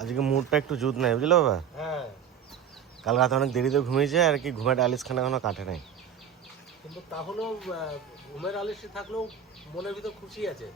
আজকে মুডটা একটু জুত নাই, বুঝলো বাবা? হ্যাঁ, কাল রাতে অনেক দেরিতে ঘুমিয়েছে আর কি, ঘুমের আলিস খানা এখনো কাটে নাই। কিন্তু তাহলেও ঘুমের আলিসে থাকলেও মনের ভিতর খুশি আছে।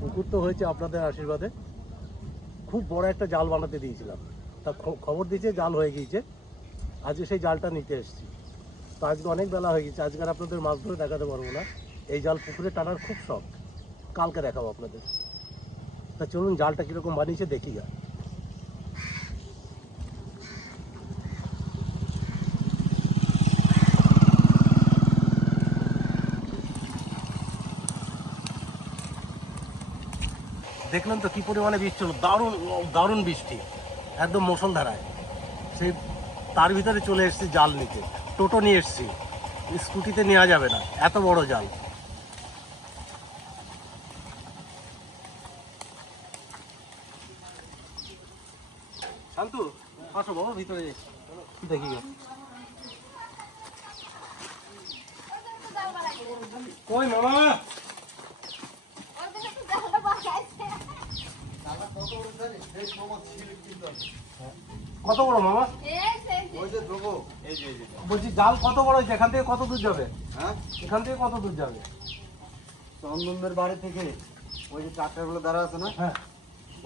পুকুর তো হয়েছে আপনাদের আশীর্বাদে। খুব বড় একটা জাল বানাতে দিয়েছিলাম, তা খবর দিয়েছে জাল হয়ে গিয়েছে। আজকে সেই জালটা নিতে এসেছি। তো আজকে অনেক বেলা হয়ে গেছে, আজকে আর আপনাদের মাছ ধরে দেখাতে পারবো না। এই জাল পুকুরে টানার খুব শখ, কালকে দেখাবো আপনাদের। তা চলুন জালটা কীরকম বানিয়েছে দেখি গা। দেখলেন তো কি পরিমাণে বৃষ্টি হলো, দারুণ দারুণ বৃষ্টি, একদম মুষলধারায়। সেই তার ভিতরে চলে এসেছি জাল নিতে, টোটো নিয়ে এসেছি, স্কুটিতে নেওয়া যাবে না, এত বড় জাল। শান্তু, আসো বাবা ভিতরে দেখি গে। কই মামা? কত বড় মামা? বলছি জাল কত বড় হয়েছে, এখান থেকে কত দূর যাবে? হ্যাঁ, এখান থেকে কত দূর যাবে? চন্দনদের বাড়ি থেকে ওই যে ট্রাক্টরগুলো দাঁড়া আছে না, হ্যাঁ,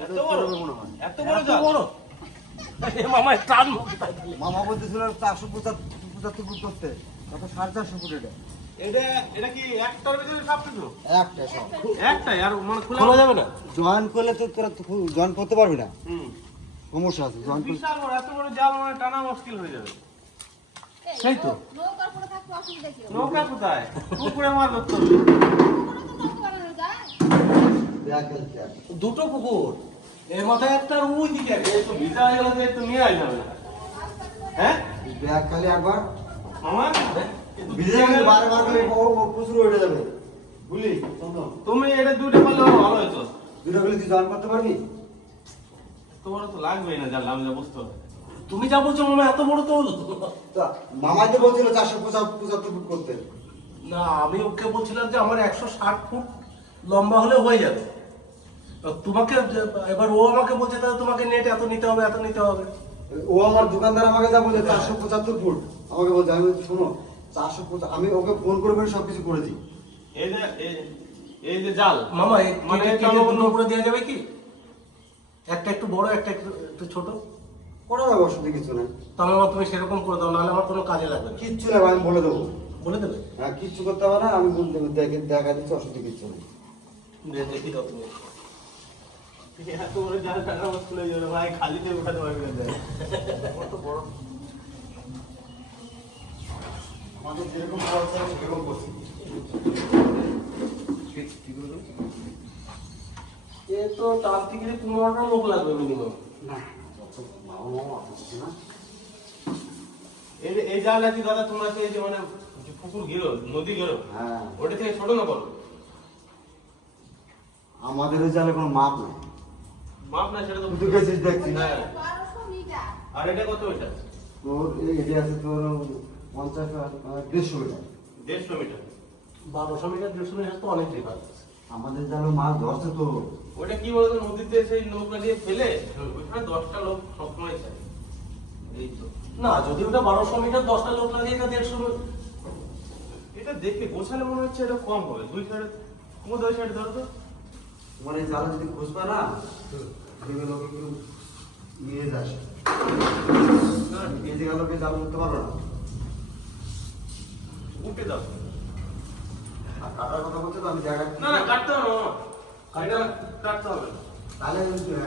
এত বড় মনে হয়। এত বড় এ মামা টান মামা বলতেছিল 475 ফুট করতে, কত 450 ফুট এটা। এটা কি একটার ভিতরে সব কিছু? একটা সব একটাই, আর মানে খোলা যাবে না? জয়েন করলে তো তোরা জয়েন করতে পারবি না, সমস্যা আছে। জয়েন করলে বিশাল বড়, এত বড় জাল মানে টানা মুশকিল হয়ে যাবে। সেই তো নৌকা কোথায়? পুকুরে মাছ ধরতে হবে। দুটো পুকুর, এর মাথায় একটা, আর ওই দিকে একটা। এই তো ভিজা হয়ে গেলে তো নিয়ে আসা যাবে না। হ্যাঁ ব্যাগ খালি একবার মামা, ভিজে গেলে বারবার করে প্রচুর উঠে যাবে, বুঝলি? তুমি এটা দুটো পারলে ভালো হতো। দুটো গুলি তুই জয়েন করতে পারবি? তোমার তো লাগবেই না জানলাম, যে বুঝতে হবে। তুমি যা বলছো মামা, এত বড় তো মামাই তো বলছিল 475 ফুট করতে। না, আমি ওকে বলছিলাম যে আমার 160 ফুট লম্বা হলে হয়ে যাবে। তোমাকে এবার ও আমাকে বলছে তাহলে তোমাকে নেট এত নিতে হবে, এত নিতে হবে। ও আমার দোকানদার আমাকে যা বলছে 475 ফুট আমাকে বলছে। আমি বলছি শোনো 450, আমি ওকে ফোন করে করে সবকিছু করে দিই। এই যে জাল মামা, মানে দুটো উপরে দেওয়া যাবে কি? একটা একটু বড়, একটা একটু ছোট করে দেবো, অসুবিধা কিছু নাই। তাহলে তুমি সেরকম করে দাও, নাহলে আমার কোনো কাজে লাগবে না। কিচ্ছু নেই, আমি বলে দেবো। বলে দেবে? হ্যাঁ, কিচ্ছু করতে হবে না, আমি বলে দেবো, দেখা দিচ্ছি, অসুবিধা কিচ্ছু নেই। দেখি দাও তুমি। এত বড় জাল টাকা মুশকিল হয়ে যাবে ভাই, খালিতে উঠাতে পারবি না। কত বড় আমাদের যেরকম খরচ হয় সেরকম করছি। এ তো তার থেকে 15টা লোক লাগবে মিনিমাম। না, মামা আসছে না। এই জাল নাকি দাদা তোমরা এই যে মানে পুকুর গেল, নদী গেল, হ্যাঁ, ওটা থেকে ছোট না বড়? আমাদের ওই জালে কোনো মাপ নেই। মাপ না, সেটা তো তুই গেছিস দেখছি। হ্যাঁ। আর এটা কত? এটা তোর এই আছে তোর 50 150 মিটার। 150 মিটার। 1200 মিটার 150 মিটার তো অনেক ডিফারেন্স। আমাদের জালে মাছ ধরছে তো। ওটা কি বলতো, নদীতে সেই নৌকা দিয়ে ফেলে ওখানে 10টা লোক সবসময় চাই। এই তো না, যদি ওটা 1200 মিটার 10টা লোক লাগে, এটা 150। এটা দেখে গোছালে মনে হচ্ছে এটা কম হবে। দুই সাইডে কোন দুই সাইডে ধরো তো। তোমার এই জালে যদি খুঁজবে না, দেখবে লোকে কেউ নিয়ে যাস, এই জায়গা লোকে জাল করতে পারবে না। টিপে দাও। আর কাটার কথা বলছে তো আমি জায়গা না না কাটতে হবে না, এটা কাটতে হবে না। তাহলে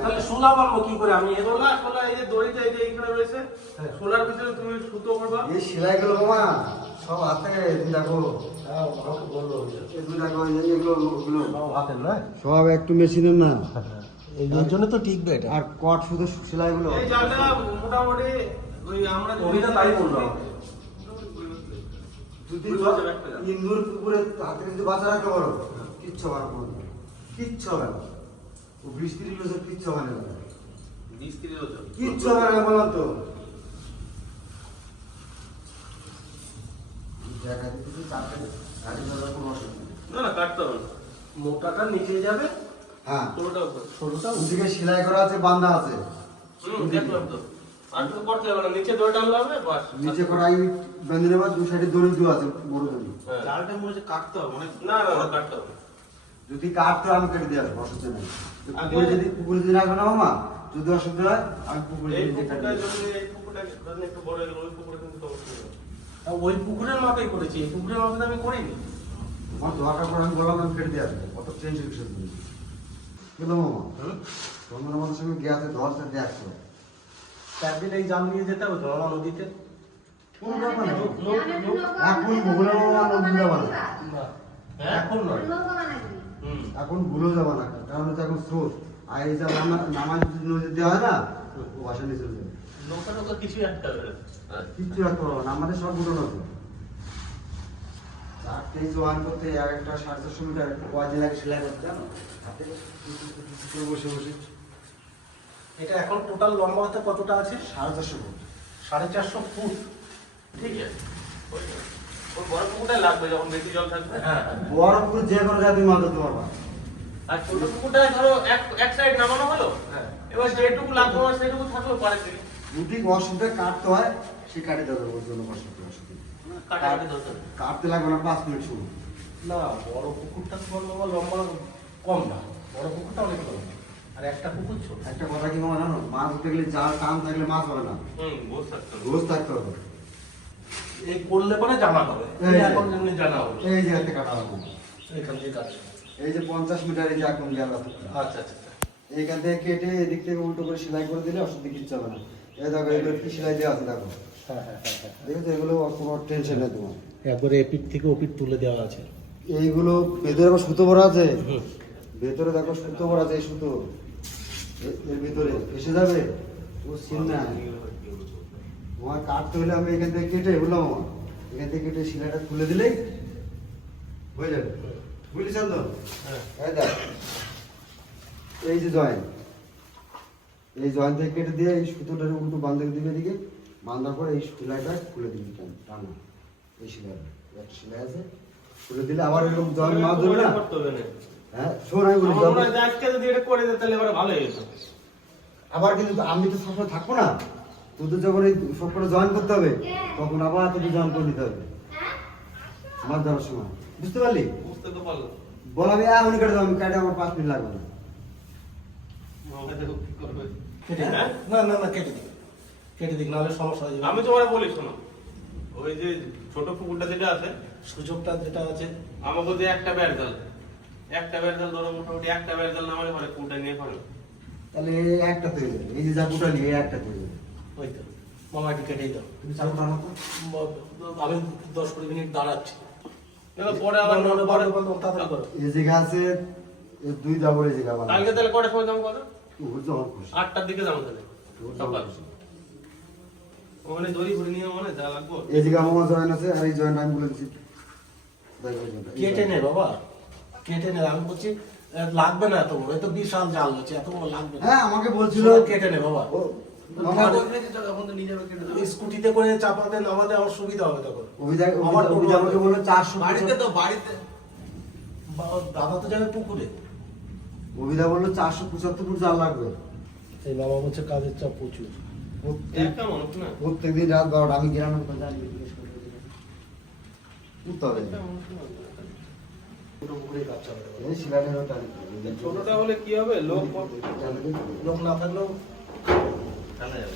তাহলে শোলা বানবো কি করে আমি এর শোলা শোলা এই যে দড়িটা এই যে এইখানে রয়েছে, হ্যাঁ। শোলার ভিতরে তুমি সুতো করবা। এই সেলাই গুলো মামা সব হাত থেকে তুমি দেখো আমাকে বললো এই তুমি দেখো এগুলো ওগুলো সব হাতের না সব একটু মেশিনের না এই জন্য তো টিকবে এটা আর কট শুধু সেলাই গুলো এই জালটা মোটামুটি ওই আমরা ওইটা তাই বললো আমাকে। যদি ইন্দুর পুকুরে হাতে যদি বাঁচা রাখতে পারো কিচ্ছু হবে না কোনো। কিচ্ছু হবে না ও 20-30 বছর কিচ্ছু হবে না 20-30 বছর। কিচ্ছু হবে না বললাম তো জায়গা দিতে চারটে গাড়ি ধরার কোনো অসুবিধা নেই। না না কাটতে হবে না, মোটাটা নিচে যাবে হ্যাঁ পুরোটা উপর। সরুটা ওদিকে সেলাই করা আছে বান্ধা আছে দেখলাম তো। আর কিছু করতে হবে না, নিচে দড়ি টানলে হবে বাস। নিচে কড়াই বেঁধে নেবার দু সাইডে দড়ি দেওয়া আছে বড় দড়ি হ্যাঁ। জালটা মনে হচ্ছে কাটতে হবে অনেক না না না কাটতে হবে না। যদি কাটতে হয় আমি কেটে দিয়ে আসবো অসুবিধা নেই আগে- পুকুরে যদি রাখবে না মামা যদি অসুবিধা হয় আমি পুকুরে এই নিজে পুকুরটা কাটে যদি এই পুকুরটা যদি একটু বড় হয়ে গেল, ওই পুকুরে কিন্তু সমস্যা নেই। ওই পুকুরের মাপেই করেছি এই পুকুরের মাপে তো আমি করিনি আমার দরকার পড়ে আমি বললাম আমি কেটে দিয়ে আসবো অত টেনশন কিসের জন্য বুঝলো মামা তোমরা আমাদের সঙ্গে গিয়েছে ধরছে দেখছো একদিন এই জাল নিয়ে যেতে হবে তো আমার নদীতে কোনো ব্যাপার নেই এখন ভুলে মামা নদী যাবা না হ্যাঁ এখন নয় হুম। এখন ভুলেও যাবা না কারণ হচ্ছে এখন স্রোত আর এই যে নামাজ যদি নদী দেওয়া হয় না ও বাসা নিয়ে চলে যাবে নৌকা নৌকা কিছুই একটা হবে না। কিচ্ছু রাখতে পারবো না আমাদের সব উঠোন আছে চারটে জোয়ান করতে এক একটা 450 মিটার কয়দিন লাগে সেলাই করতে জানো হাতে করে বসে বসে এটা এখন টোটাল লম্বাতে কতটা আছে 450 ফুট 450 ফুট ঠিক আছে, ওই বড় পুকুরটাই লাগবে যখন বেশি জল থাকবে। হ্যাঁ বড় পুকুর যে কোনো জাতি মাছ ধরতে পারবা আর ছোট পুকুরটা ধরো এক সাইড নামানো হলো, হ্যাঁ এবার যেটুকু লাগবে আমার সেটুকু থাকলো পরের দিকে। যদি অসুবিধা কাটতে হয় সে কাটে দেবে ওর জন্য অসুবিধা কাটাকাটি ধরতে হবে। কাটতে লাগবে না 5 মিনিট শুরু না বড় পুকুরটা তো লম্বা লম্বা কম না বড় পুকুরটা অনেক লম্বা আর একটা পুকুর ছোট একটা কথা কি মামা জানো মাছ ধরতে গেলে জাল টান থাকলে মাছ হবে না বসে থাকতে হবে। রোজ থাকতে হবে এই করলে পরে জানা হবে এই যে। এখন যেমনি জানা হবে এই জায়গাতে কাটা হবে এখান থেকে কাটবে এই যে 50 মিটার এই যে এখন গেল আচ্ছা আচ্ছা আচ্ছা। এইখান থেকে কেটে এদিক থেকে উল্টো করে সেলাই করে দিলে অসুবিধা কিচ্ছু হবে না এই দেখো এগুলো কি সেলাই দেওয়া আছে দেখো হ্যাঁ হ্যাঁ হ্যাঁ হ্যাঁ দেখেছো এগুলো কোনো টেনশন নেই তোমার একবারে এপিট থেকে ওপিট তুলে দেওয়া আছে এইগুলো ভেতরে আবার সুতো ভরা আছে ভেতরে দেখো সুতো ভরা আছে এই সুতো এর ভিতরে এসে যাবে ও সিন না তোমার কাটতে হলে আমি এখান থেকে কেটে বুঝলাম আমার এখান থেকে কেটে সেলাইটা খুলে দিলেই হয়ে যাবে বুঝলেছেন তো হ্যাঁ এই দেখ এই যে জয়েন্ট এই জয়েন্ট থেকে কেটে দিয়ে এই সুতোটা উল্টো বাঁধে দিবে এদিকে বাঁধার পরে এই সেলাইটা খুলে দিবি টানা এই সেলাই একটা সেলাই আছে খুলে দিলে আবার এরকম জয়েন্ট মাছ ধরবে না করতে হবে না। হ্যাঁ শোন আমি বলি আমার মনে হয় যে আজকে যদি এটা করে দিতে তাহলে এবার ভালো হতো। আবার কিন্তু আমি তো সবসময় থাকবো না তোদের যখন এই সব করে জয়েন করতে হবে তখন আবার তোকে জয়েন করে নিতে হবে মাছ ধরার সময় বুঝতে পারলি বুঝতে তো পারলো। বল আমি এমন কেটে দেবো আমি কেটে আমার 5 মিনিট লাগবে না আমাকে দেখো কি করবে। কেটে দিক। হ্যাঁ? না না না কেটে দিক নাহলে সমস্যা হয়ে যাবে আমি তোমার বলি শোনো, ওই যে ছোট পুকুরটা যেটা আছে সুযোগটা যেটা আছে আমাকে দিয়ে একটা ব্যাট জাল ধরো মোটামুটি একটা ব্যাট জাল নামালে পরে পুকুরটা নিয়ে পারো। তাহলে এই একটা তৈরি হবে এই যে যা গোটা নিয়ে এই একটা তৈরি হবে ওই তো মামা একটু কেটেই দাও তুমি চালু টানো তো আমি 10-20 মিনিট দাঁড়াচ্ছি এবার পরে আবার তাড়াতাড়ি করো এই জায়গা আছে এই 2 ডাবল এই জায়গা বানানো কালকে তাহলে কটার সময় যাবো কথা? ওর যখন খুশি 8টার দিকে যাবো তাহলে ওর সকাল। যখন খুশি। ওখানে দড়ি ভরে নিয়ে মানে যা লাগবো। এই জায়গা আমার জয়েন আছে আর এই জয়েন আমি বলে দিচ্ছি দেখো এই joint টা। কেটে নে বাবা কেটে নে আমি বলছি লাগবে না এত বড় এত বিশাল জাল হচ্ছে এত বড় লাগবে না হ্যাঁ আমাকে বলছিল কেটে নে বাবা ও মামা স্কুটিতে করে চাপাতে নামাতে আমার সুবিধা হবে তখন অভিযান আমার টোটো অভিযান আমাকে আছে। বললো 400 বাড়িতে তো বাড়িতে দাদা তো যাবে পুকুরে অভিদা বললো 475 ফুট জাল লাগবে সেই বাবা বলছে কাজের চাপ প্রচুর একা মানুষ না। প্রত্যেকদিন রাত 12টা আমি গ্রামের কথা জানি উঠতে হবে পুরো পুকুরে কাজ চালাতে হবে। এই সিলাইয়ের ওটা ছোটটা হলে কি হবে, লোক লোক না থাকলেও জানা যাবে।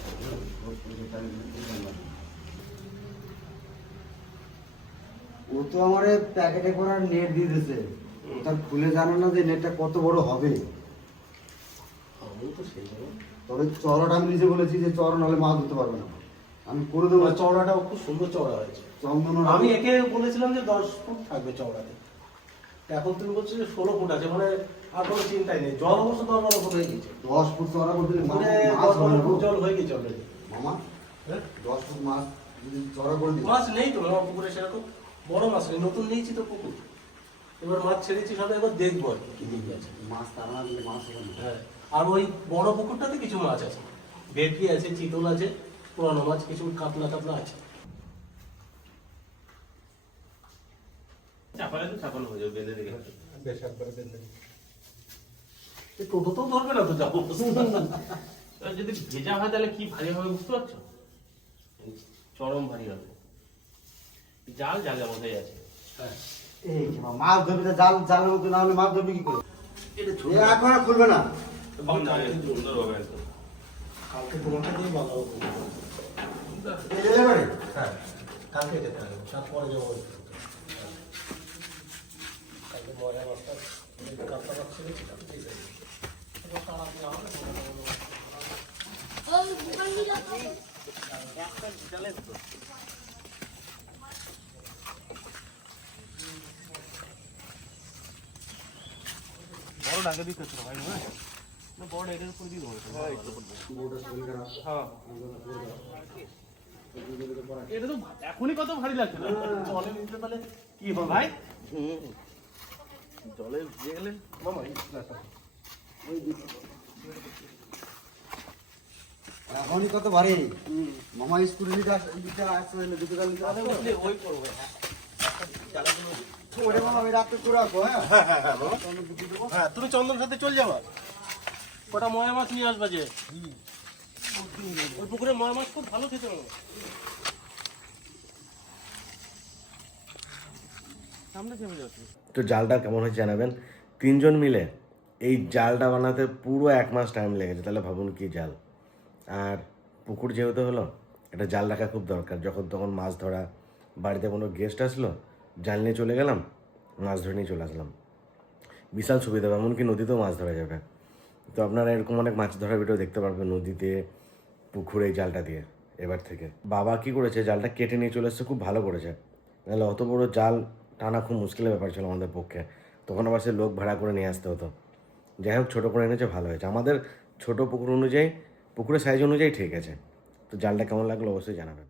ও ও তো আমার প্যাকেটে করার নেট দিয়ে দিয়েছে, তার খুলে জানে না যে নেটটা কত বড় হবে। আমি তো সেই জন্য তবে চড়াটা আমি নিজে বলেছি যে চড়া নাহলে মাছ ধরতে পারবে না, আমি করে দেবো। চওড়াটাও খুব সুন্দর চওড়া হয়েছে। চন্দন আমি একে বলেছিলাম যে 10 ফুট থাকবে চওড়াতে, এখন তুমি বলছো যে 16 ফুট আছে, মানে আর কোনো চিন্তাই নেই। জল অবশ্য 10-12 ফুট হয়ে গেছে, 10 ফুট চড়া করতে মানে মাছ হবে 10-12 না। ফুট জল হয়ে গেছে অলরেডি। মামা হ্যাঁ 10 ফুট মাছ যদি চড়া করে দিই, মাছ নেই তো আমার পুকুরে সেরকম বড় মাছ নেই, নতুন নিয়েছি তো পুকুর, এবার মাছ ছেড়েছি সব, এবার দেখবো আর কি দিকে আছে। মাছ তারা না দিলে মাছ হবে না। হ্যাঁ, আর ওই বড় পুকুরটাতে কিছু মাছ আছে, ভেটকি আছে, চিতল আছে, পুরানো মাছ কিছু, কাতলা টাতলা আছে। চাপালে তো চাপানো হয়ে যাবে, বেঁধে রেখে বেশ একবারে বেঁধে দিই। এই টোটোতেও ধরবে না তো যাবো। এবার যদি ভেজা হয় তাহলে কি ভারী হবে বুঝতে পারছো? চরম ভারী হবে। জাল জালের মধ্যেই আছে। হ্যাঁ, এই যে মাছ ধরবি তো জালের মতো না হলে মাছ ধরবি কি করে? এটা ছোট। এ এখন আর খুলবে না। সুন্দর হবে একদম। কালকে তোমাকে দিয়ে ভালো হবে। এই যেতে পারে? হ্যাঁ, কালকে যেতে হবে, তারপরে যাবো। কালকে মজা মাছটা কাঁচা মাছ ছিল, ঠিক আছে। এবার তাড়া দেওয়া হবে, বড় ডাকে দিতে হচ্ছে ভাই, হ্যাঁ না বড় এটার উপর দিয়ে দেবো। হ্যাঁ এটা তো এখনই কত ভারী লাগছে না, জলে নিতে পারলে কি হবে ভাই? জলে ভিজে গেলে মামা এখনই কত ভারী। মামা স্কুলে নিতে আসছে দুটো গাল নিতে আসবে। ওই করবো। ওরে মামা ওই রাত্রে করে রাখো। হ্যাঁ হ্যাঁ, তুমি চন্দন সাথে চল যাবা, কটা ময়া মাছ নিয়ে আসবা যে। ওই পুকুরে ময়া মাছ খুব ভালো খেতে হবে। সামনে চেপে যাচ্ছে। তো জালটা কেমন হয়েছে জানাবেন। 3 জন মিলে এই জালটা বানাতে পুরো 1 মাস টাইম লেগেছে, তাহলে ভাবুন কি জাল। আর পুকুর যেহেতু হলো, এটা জাল রাখা খুব দরকার। যখন তখন মাছ ধরা, বাড়িতে কোনো গেস্ট আসলো, জাল নিয়ে চলে গেলাম, মাছ ধরে নিয়ে চলে আসলাম, বিশাল সুবিধা। এমনকি নদীতেও মাছ ধরা যাবে। তো আপনারা এরকম অনেক মাছ ধরার ভিডিও দেখতে পারবেন নদীতে, পুকুরে এই জালটা দিয়ে এবার থেকে। বাবা কি করেছে, জালটা কেটে নিয়ে চলে এসছে, খুব ভালো করেছে। নাহলে অত বড় জাল টানা খুব মুশকিলের ব্যাপার ছিল আমাদের পক্ষে, তখন আবার সে লোক ভাড়া করে নিয়ে আসতে হতো। যাই হোক, ছোটো করে এনেছে, ভালো হয়েছে। আমাদের ছোটো পুকুর অনুযায়ী, পুকুরের সাইজ অনুযায়ী ঠিক আছে। তো জালটা কেমন লাগলো অবশ্যই জানাবেন।